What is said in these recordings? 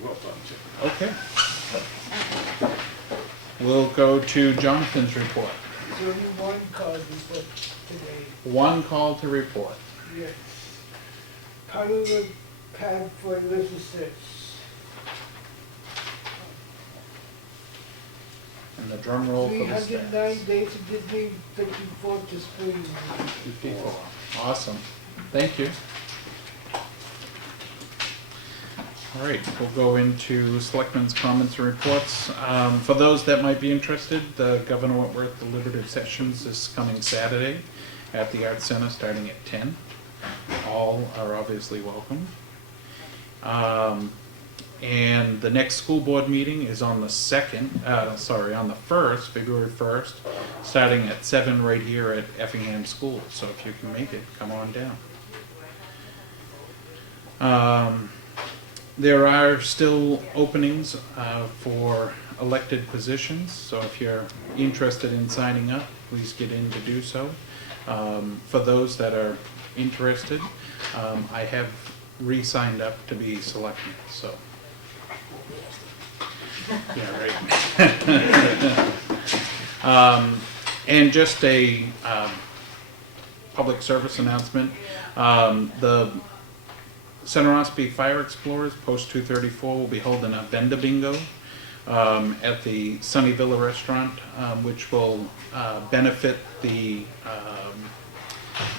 Well done, Jim. Okay. We'll go to Jonathan's report. So only one call report today. One call to report. Yes. Part of the pad for Elizabeth. And the drum roll for the 309 stats. days to give me 54 to spring. Awesome. Thank you. All right, we'll go into Selectmen's comments and reports. For those that might be interested, the Governor Wentworth Deliberative Sessions is coming Saturday at the Arts Center starting at 10. All are obviously welcome. And the next school board meeting is on the 1st, February 1st, starting at 7 right here at Effingham School. So if you can make it, come on down. There are still openings for elected positions, so if you're interested in signing up, please get in to do so. For those that are interested, I have re-signed up to be selectman, so. Yeah, right. And just a public service announcement. The Center Ospey Fire Explorers, Post 234, will be holding a vendor bingo at the Sunny Villa Restaurant, which will benefit the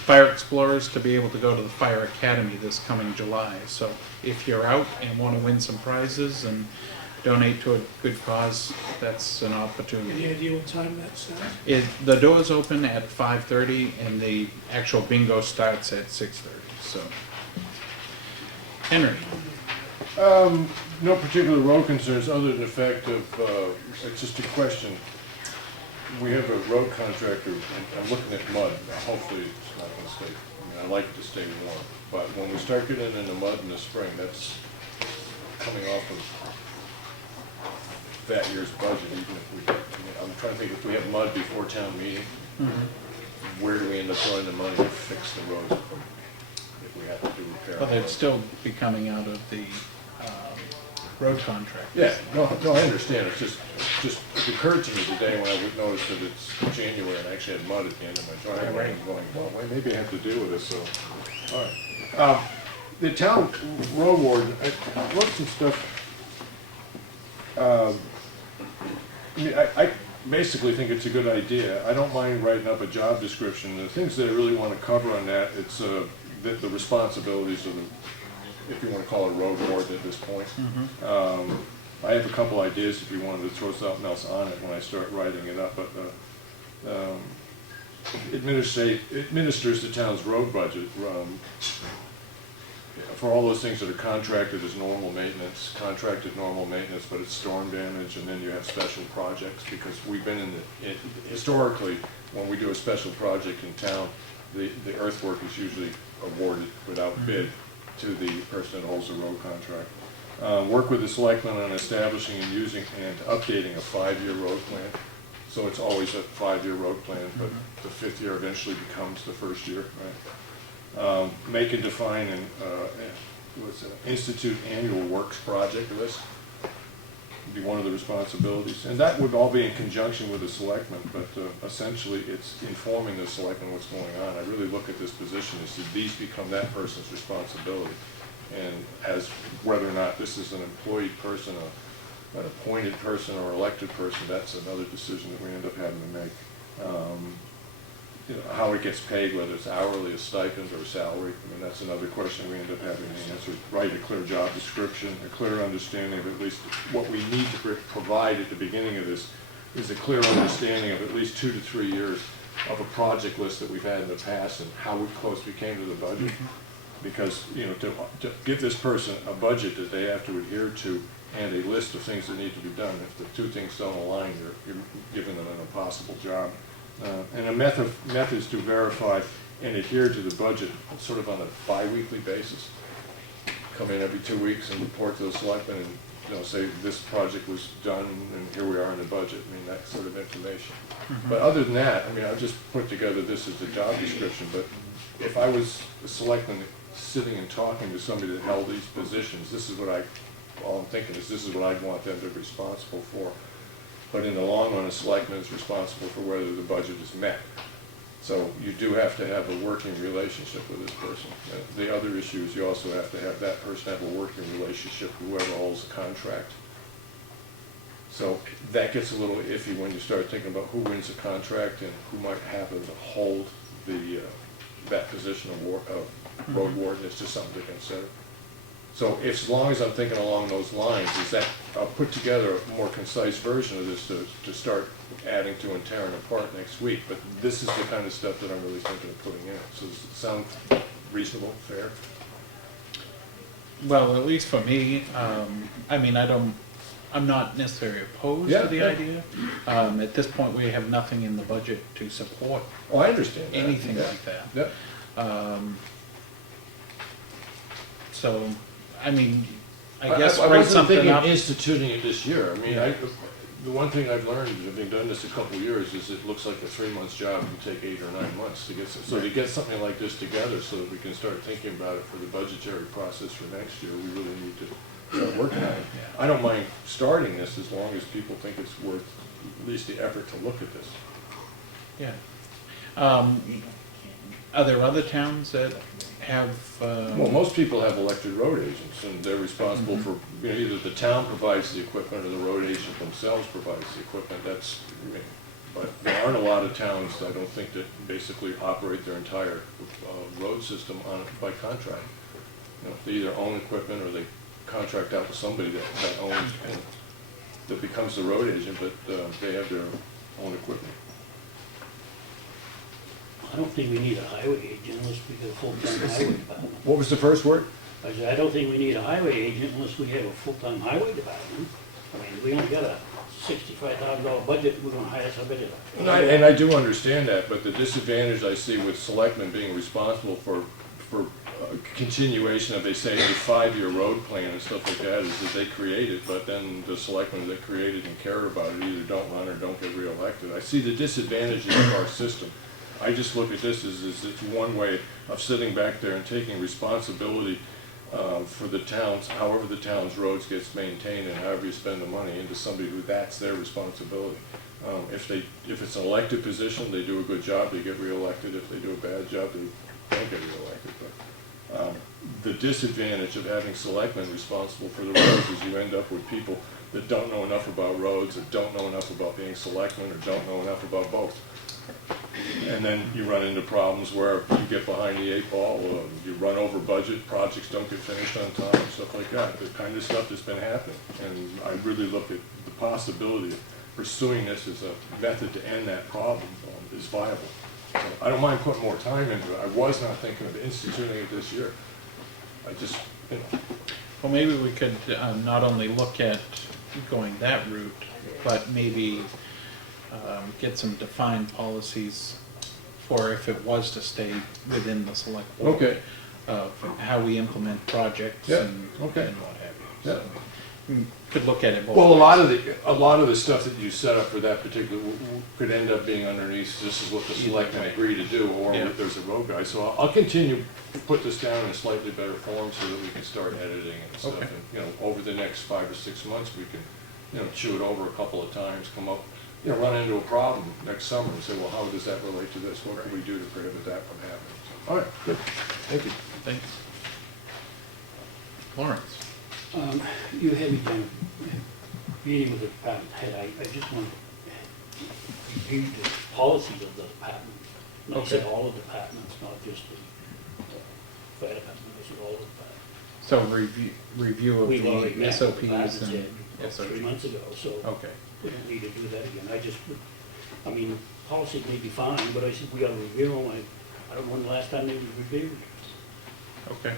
Fire Explorers to be able to go to the Fire Academy this coming July. So if you're out and want to win some prizes and donate to a good cause, that's an opportunity. Any idea what time that starts? The doors open at 5:30 and the actual bingo starts at 6:30. So. Henry. No particular road concerns other than the fact of, it's just a question. We have a road contractor, and I'm looking at mud. Hopefully it's not going to stay, I mean, I like it to stay warm. But when we start getting into mud in the spring, that's coming off of that year's budget, even if we, I'm trying to think if we have mud before town meeting, where do we end up throwing the money to fix the roads if we have to do repair? But they'd still be coming out of the road contract. Yeah, no, I understand. It's just it occurred to me today when I would notice that it's January and I actually had mud at the end of my driveway. Right. I'm going, well, maybe I have to deal with this, so, all right. The town road warden, I wrote some stuff. I mean, I basically think it's a good idea. I don't mind writing up a job description. The things that I really want to cover on that, it's the responsibilities of the, if you want to call it a road warden at this point. I have a couple ideas if you wanted to throw something else on it when I start writing it up, but administers the town's road budget. for all those things that are contracted as normal maintenance, but it's storm damage, and then you have special projects, because we've been historically, when we do a special project in town, the earthwork is usually awarded without bid to the person that holds the road contract. Work with the selectmen on establishing and using and updating a 5-year road plan. So it's always a 5-year road plan, but the 5th year eventually becomes the 1st year, right? Make and define and institute annual works project list would be one of the responsibilities. And that would all be in conjunction with the selectmen, but essentially it's informing the selectmen what's going on. I really look at this position as that these become that person's responsibility. And as whether or not this is an employed person, an appointed person, or elected person, that's another decision that we end up having to make. You know, how it gets paid, whether it's hourly, a stipend, or a salary, I mean, that's another question we end up having to answer. Write a clear job description, a clear understanding of at least what we need to provide at the beginning of this is a clear understanding of at least 2 to 3 years of a project list that we've had in the past and how close we came to the budget. Because, you know, to give this person a budget that they have to adhere to and a list of things that need to be done, if the two things don't align, you're giving them an impossible job. And a methods to verify and adhere to the budget sort of on a bi-weekly basis. Come in every 2 weeks and report to the selectmen and, you know, say this project was done and here we are in the budget. I mean, that sort of information. But other than that, I mean, I've just put together this as a job description, but if I was a selectman sitting and talking to somebody that held these positions, this is what all I'm thinking is this is what I'd want them to be responsible for. But in the long run, a selectman is responsible for whether the budget is met. So you do have to have a working relationship with this person. The other issue is you also have to have that person have a working relationship with whoever holds the contract. So that gets a little iffy when you start thinking about who wins a contract and who might happen to hold that position of road warden. It's just something to consider. So as long as I'm thinking along those lines, is that I'll put together a more concise version of this to start adding to and tearing apart next week. But this is the kind of stuff that I'm really thinking of putting in it. So does it sound reasonable, fair? Well, at least for me, I mean, I'm not necessarily opposed to the idea. At this point, we have nothing in the budget to support Oh, I understand that. anything like that. Yeah. So, I mean, I guess I write wasn't something thinking up. instituting it this year. I mean, Yeah. the one thing I've learned, having done this a couple of years, is it looks like a 3-month job can take 8 or 9 months to get. So to get something like this together, so that we can start thinking about it for the budgetary process for next year, we really need to start working on it. Yeah. I don't mind starting this as long as people think it's worth at least the effort to look at this. Yeah. Are there other towns that have? Well, most people have elected road agents, and they're responsible for, you know, either the town provides the equipment or the road agent themselves provides the equipment. That's, I mean, but there aren't a lot of towns, I don't think, that basically operate their entire road system by contract. You know, they either own equipment or they contract out to somebody that owns, and that becomes the road agent, but they have their own equipment. I don't think we need a highway agent unless we get a full-time highway department. What was the first word? I said, I don't think we need a highway agent unless we have a full-time highway department. I mean, we only got a $65,000 budget, we're gonna hire somebody. And I do understand that, but the disadvantage I see with selectmen being responsible for continuation of, they say, a 5-year road plan and stuff like that, is that they create it, but then the selectmen that created and care about it either don't run or don't get reelected. I see the disadvantages of our system. I just look at this as it's one way of sitting back there and taking responsibility for the towns, however the town's roads gets maintained and however you spend the money, into somebody who that's their responsibility. If it's an elected position, they do a good job, they get reelected. If they do a bad job, they don't get reelected. But the disadvantage of having selectmen responsible for the roads is you end up with people that don't know enough about roads, that don't know enough about being selectmen, or don't know enough about both. And then you run into problems where you get behind the 8 ball, you run over budget, projects don't get finished on time, stuff like that. The kind of stuff that's been happening. And I really look at the possibility of pursuing this as a method to end that problem is viable. So I don't mind putting more time into it. I was not thinking of instituting it this year. I just, you know, Well, maybe we could not only look at going that route, but maybe get some defined policies for if it was to stay within the select board. okay, Of how we implement projects Yeah, and okay. and what have you. yeah. So we could look at it both Well, ways. a lot of the stuff that you set up for that particular, could end up being underneath, this is what the selectmen agree to do, or Yeah. if there's a road guy. So I'll continue to put this down in a slightly better form so that we can start editing and stuff. Okay. And, you know, over the next 5 or 6 months, we can, you know, chew it over a couple of times, come up, you know, run into a problem next summer and say, well, how does that relate to this? What can we do to prohibit that from happening? So, all right, good, thank you. Thanks. Lawrence? You had me down, meeting with the department head, I just want to review the policies of the department. And I said Okay. all the departments, not just the fire department, I said all the departments. So review of We've already the met SOPs departments and head about SOPs. 3 months ago, so Okay, we don't need to do that again. I mean, policy may be fine, but I said we gotta review them. I don't know when the last time they were reviewed. okay.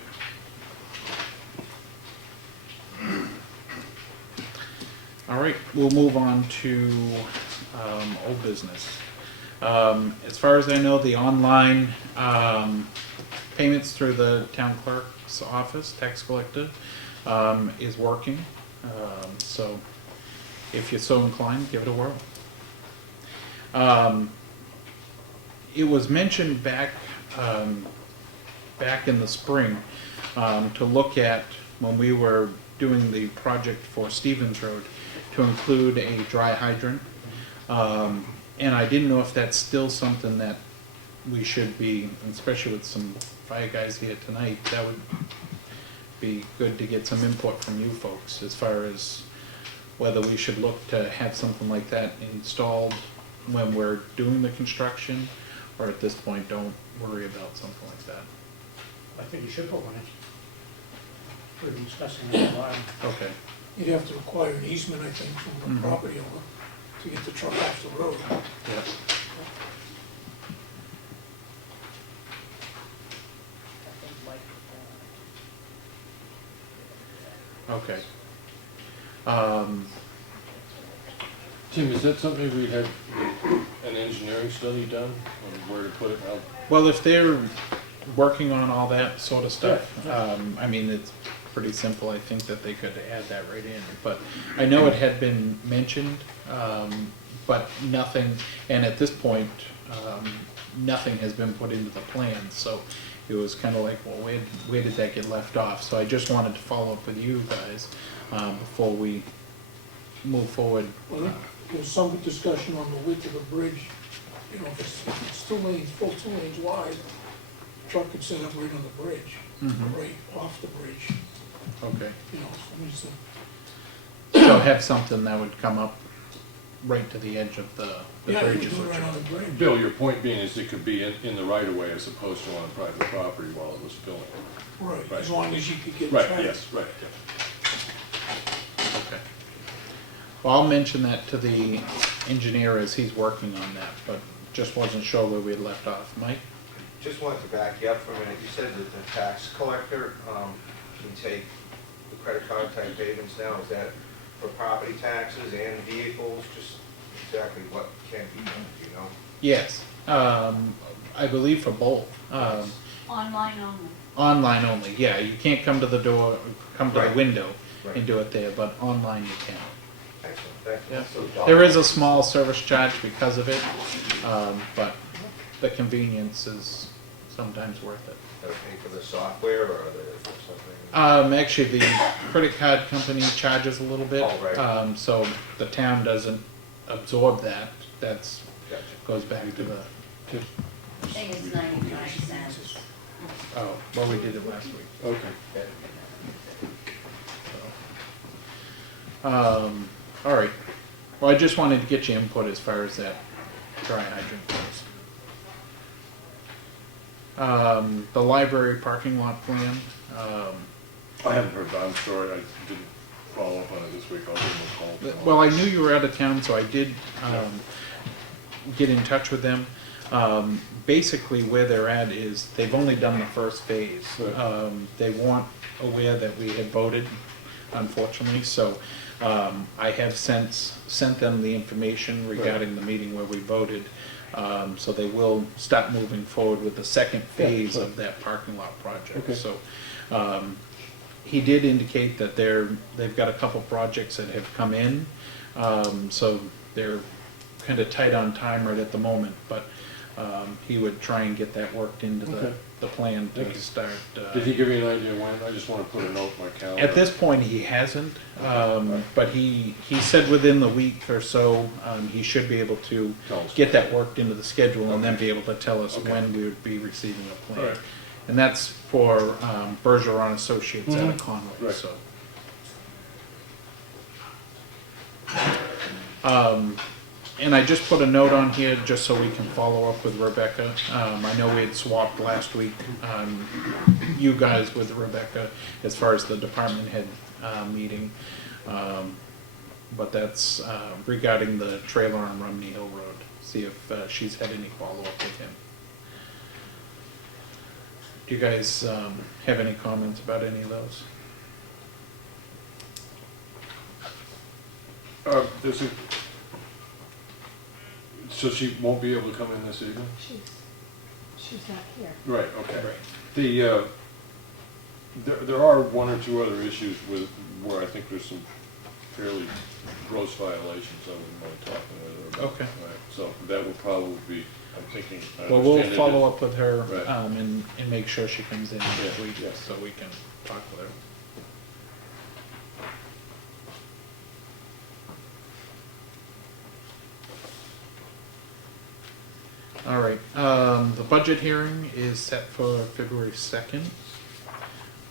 All right, we'll move on to old business. As far as I know, the online payments through the town clerk's office, tax collector, is working. So if you're so inclined, give it a whirl. It was mentioned back in the spring to look at, when we were doing the project for Stevens Road, to include a dry hydrant. And I didn't know if that's still something that we should be, especially with some fire guys here tonight, that would be good to get some input from you folks as far as whether we should look to have something like that installed when we're doing the construction, or at this point, don't worry about something like that. I think you should put one in. We're discussing it a lot. Okay, You'd have to require an easement, I think, from the Mhm. property owner to get the truck off the road. yeah. Okay. Tim, is that something we had an engineering study done on where to put it now? Well, if they're working on all that sort of stuff, I mean, it's pretty simple. I think that they could add that right in. But I know it had been mentioned, but nothing, and at this point, nothing has been put into the plan. So it was kind of like, well, where did that get left off? So I just wanted to follow up with you guys before we move forward. Well, there's some discussion on the width of the bridge. You know, if it's 2 lanes, full 2 lanes wide, the truck could set up right on the bridge, Mhm. right off the bridge, Okay. you know, I mean, it's So have something that would come up right to the edge of the yeah, you bridge. could is do what it right you're- on the bridge. Bill, your point being is it could be in the right of way as opposed to on private property while it was filling. Right, Right. as long as you could get Right, traffic. yes, right. Okay. Well, I'll mention that to the engineer as he's working on that, but just wasn't sure where we had left off. Mike? Just wanted to back you up for a minute. You said that the tax collector can take the credit card type payments now. Is that for property taxes and vehicles? Just exactly what can be done, do you know? Yes. I believe for both. Online only. Online only, yeah. You can't come to the door, come to the Right. window Right. and do it there, but online you can. Excellent, thank you. Yeah. So There is a small service charge because of it, but the convenience is sometimes worth it. Gotta pay for the software or something? Actually, the credit card company charges a little bit. Oh, right. So the town doesn't absorb that. That's, Gotcha. goes back to the, I think it's 99 cents. oh, well, we did it last week. Okay. So. All right. Well, I just wanted to get your input as far as that dry hydrant goes. The library parking lot plan, I haven't heard, but I'm sorry, I didn't follow up on it this week. I'll give them a call tomorrow. well, I knew you were out of town, so I did get in touch with them. Basically, where they're at is, they've only done the first phase. Right. They weren't aware that we had voted, unfortunately, so I have sent them the information regarding the meeting where we voted. So they will start moving forward with the second phase Yeah. of that parking lot project. Okay. So he did indicate that they've got a couple projects that have come in, so they're kind of tight on time right at the moment, but he would try and get that worked into Okay. the plan Thank to you. start. Did he give you an idea when? I just want to put a note in my calendar. At this point, he hasn't, but he said within the week or so, he should be able to Tell us. get that worked into the schedule and then Okay. be able to tell us Okay. when we would be receiving a All plan. right. And that's for Bergeron Associates out of Mhm. Conway, Right. so. And I just put a note on here just so we can follow up with Rebecca. I know we had swapped last week, you guys with Rebecca as far as the department head meeting. But that's regarding the trailer on Rumney Hill Road. See if she's had any follow-up with him. Do you guys have any comments about any of those? Does it, so she won't be able to come in this evening? She's not here. Right, okay. Right. The, there are one or two other issues where I think there's some fairly gross violations I wouldn't mind talking with her about. Okay. Right, so that would probably be, I'm thinking. I Well, we'll understand it follow is- up with her Right. and make sure she comes in next Yeah, week yeah. so we can talk with her. All right, the budget hearing is set for February 2nd.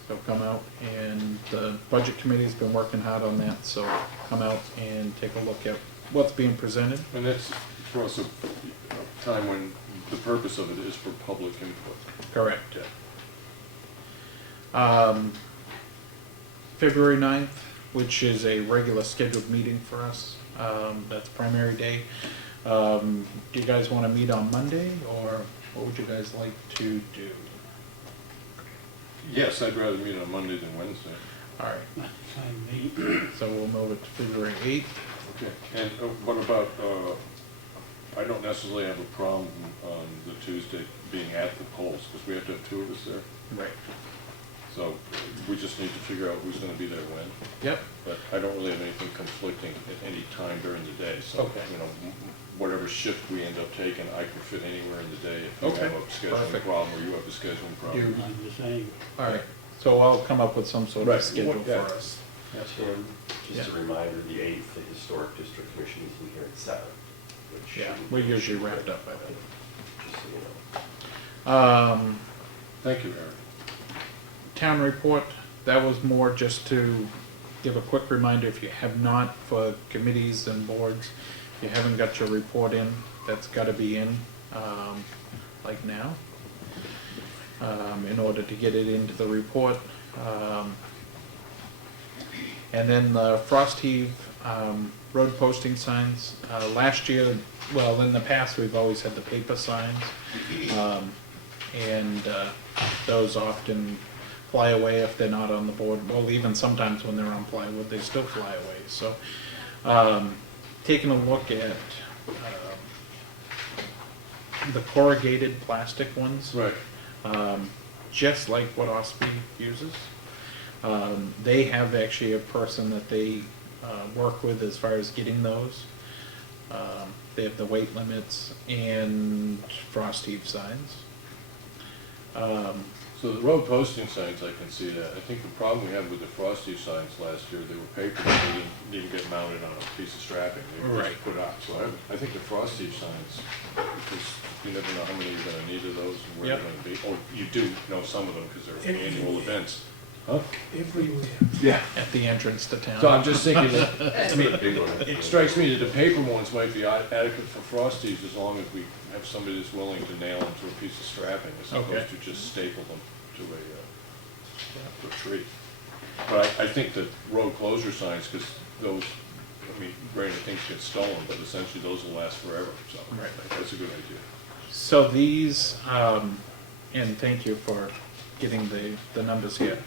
So come out, and the budget committee's been working hard on that, so come out and take a look at what's being presented. And that's for us a time when the purpose of it is for public input. Correct. Yeah. February 9th, which is a regular scheduled meeting for us, that's primary day. Do you guys want to meet on Monday, or what would you guys like to do? Yes, I'd rather meet on Monday than Wednesday. All right, Fine, me. so we'll move it to February 8th. Okay, and what about, I don't necessarily have a problem on the Tuesday being at the polls, because we have to have two of us there. Right. So we just need to figure out who's gonna be there when. Yep. But I don't really have anything conflicting at any time during the day, so, Okay. you know, whatever shift we end up taking, I can fit anywhere in the day. If you Okay, have a scheduling perfect. problem or you have a scheduling problem. I'm the same. All right, so I'll come up with some sort Right. of schedule Yeah. for us. Tim, just a Yeah. reminder, the 8th, the Historic District Commission is in here at 7. Which Yeah, shouldn't- we're usually wrapped up by then. Just so you know. Thank you, Eric. Town report, that was more just to give a quick reminder, if you have not, for committees and boards, if you haven't got your report in, that's gotta be in, like now, in order to get it into the report. And then the frost heave, road posting signs, last year, well, in the past, we've always had the paper signs. And those often fly away if they're not on the board. Well, even sometimes when they're on plywood, they still fly away. So, taking a look at the corrugated plastic ones. Right. Just like what OSPI uses. They have actually a person that they work with as far as getting those. They have the weight limits and frost heave signs. So the road posting signs, I can see that. I think the problem we had with the frosty signs last year, they were paper, they didn't get mounted on a piece of strapping, they were Right. just put up. So I think the frosty signs, because you never know how many you're gonna need of those and where they're Yep. gonna be. Oh, you do know some of them, because they're annual events. Huh? Everywhere. Yeah. At the entrance to town. So I'm just thinking that, I mean, Big one. it strikes me that the paper ones might be adequate for frosties as long as we have somebody that's willing to nail them to a piece of strapping as Okay. opposed to just staple them to a tree. But I think that road closure signs, because those, I mean, granted, things get stolen, but essentially those will last forever, so Right. that's a good idea. So these, and thank you for getting the numbers here.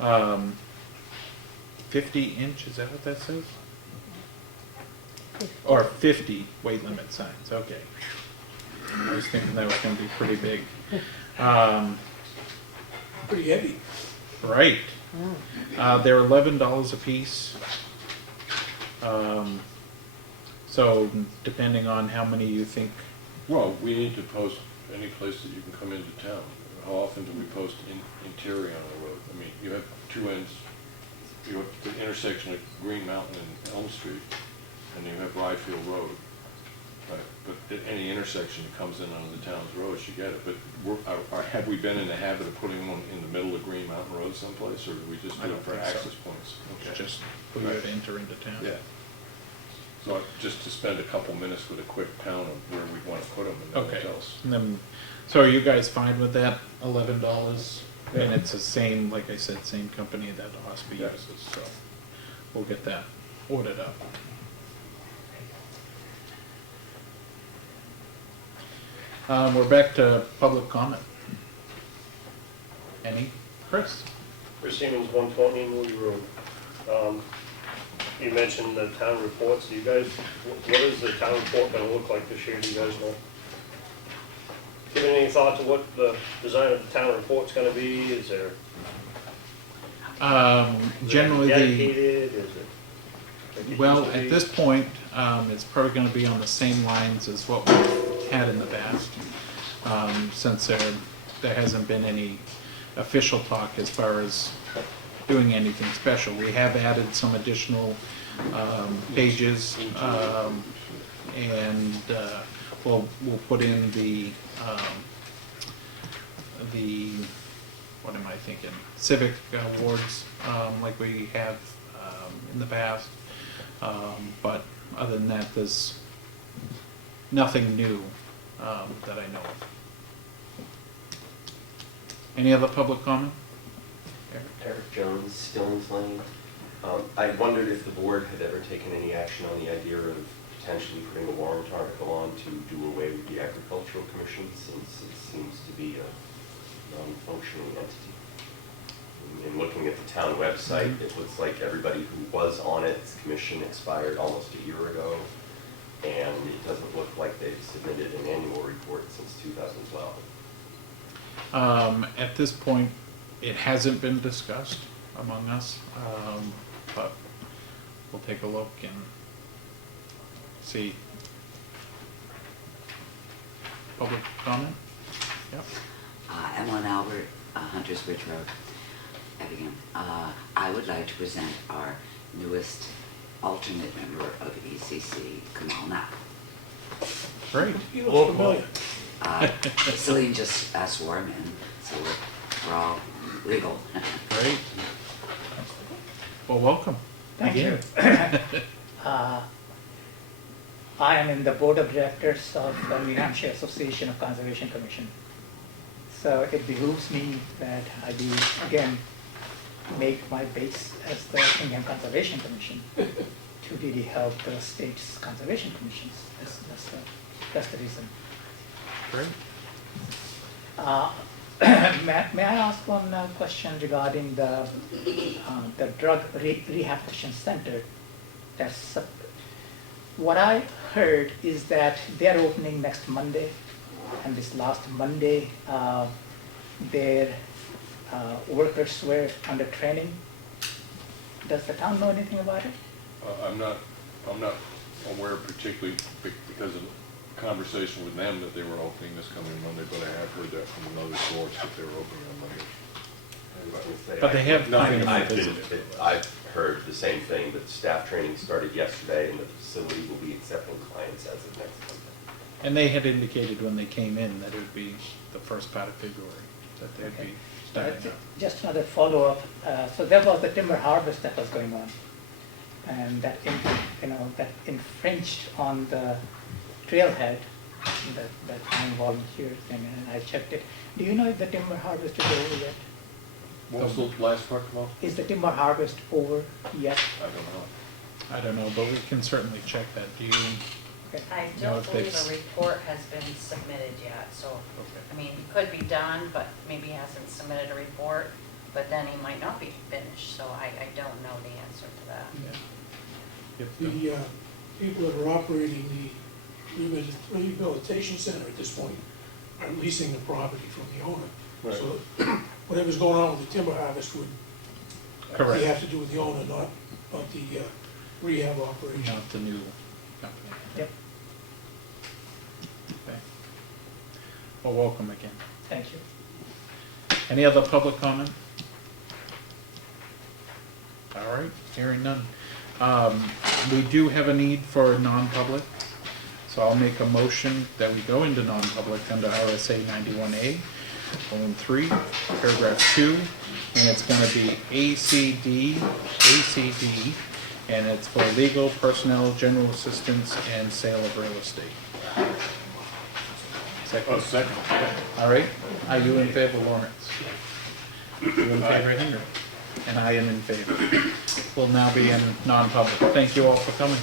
50-inch, is that what that says? Or 50 weight limit signs, okay. I was thinking that was gonna be pretty big. Pretty heavy. Right. They're $11 a piece. So depending on how many you think, Well, we need to post any place that you can come into town. How often do we post interior on the road? I mean, you have two ends. You have the intersection of Green Mountain and Elm Street, and you have Ryfield Road. Right, but at any intersection that comes in on the town's roads, you get it. But have we been in the habit of putting one in the middle of Green Mountain Road someplace, or do we just I do don't it for think so. access points? Okay. just for you to enter into town. Yeah. So just to spend a couple minutes with a quick count of where we want to put them, and then Okay. it tells. And then, so are you guys fine with that, $11? Yeah. And it's the same, like I said, same company that OSB Yeah. uses, so we'll get that ordered up. We're back to public comment. Any? Chris? Chris Siemens, 120 Moody Road. You mentioned the town reports. Do you guys, what is the town report gonna look like this year? Do you guys know? Given any thought to what the design of the town report's gonna be? Is there? Generally, Dedicated, is it? like it well, used to at be? this point, it's probably gonna be on the same lines as what we've had in the past, since there hasn't been any official talk as far as doing anything special. We have added some additional pages, and we'll put in the what am I thinking? Civic awards, like we have in the past. But other than that, there's nothing new that I know of. Any other public comment? Eric Jones, Stillings Lane. I wondered if the board had ever taken any action on the idea of potentially putting a warrant article on to do away with the agricultural commission, since it seems to be a non-functioning entity. In looking at the town website, it looks like everybody who was on its commission expired almost a year ago, and it doesn't look like they've submitted an annual report since 2012. At this point, it hasn't been discussed among us, but we'll take a look and see. Public comment? Yep. Emlyn Albert, Hunters Ridge Road, Effingham. I would like to present our newest alternate member of ECC, Comeau now. Great. You look familiar. Celine just swore him in, so we're all legal. Great. Well, welcome. Thank again. you. I am in the board of directors of the New Hampshire Association of Conservation Commission. So it behooves me that I be, again, make my base as the Effingham Conservation Commission to really help the state's conservation commissions. That's the reason. Great. May I ask one question regarding the drug rehabilitation center? That's what I heard is that they're opening next Monday, and this last Monday, their workers were under training. Does the town know anything about it? I'm not aware particularly because of conversation with them that they were opening this coming Monday, but I have heard that from another source that they were opening on Monday. But they have nothing time about to this. visit. I've heard the same thing, that staff training started yesterday and the facility will be accepting clients as of next Monday. And they had indicated when they came in that it would be the first part of February that they'd be starting up. Just another follow-up. So there was the timber harvest that was going on, and that that infringed on the trailhead, that town volunteer thing, and I checked it. Do you know if the timber harvest is over yet? What was the last part about? Is the timber harvest over yet? I don't know. I don't know, but we can certainly check that. Do you? Okay. I You know, don't if believe they've- a report has been submitted yet, so, I mean, it could be done, but maybe he hasn't submitted a report, but then he might not be finished, so I don't know the answer to that. If The people that are operating the rehabilitation center at this point are leasing the property from the owner. Right. So whatever's going on with the timber harvest would, Correct. they have to do with the owner, not the rehab operation. Not the new company. Yep, Okay. Well, welcome again. thank you. Any other public comment? All right, hearing none. We do have a need for a non-public, so I'll make a motion that we go into non-public under RSA 91A, colon 3, paragraph 2, and it's gonna be ACD, and it's for legal, personnel, general assistance, and sale of real estate. Oh, second. All right, are you in favor, Lawrence? You in favor, Henry? And I am in favor. We'll now be in non-public. Thank you all for coming.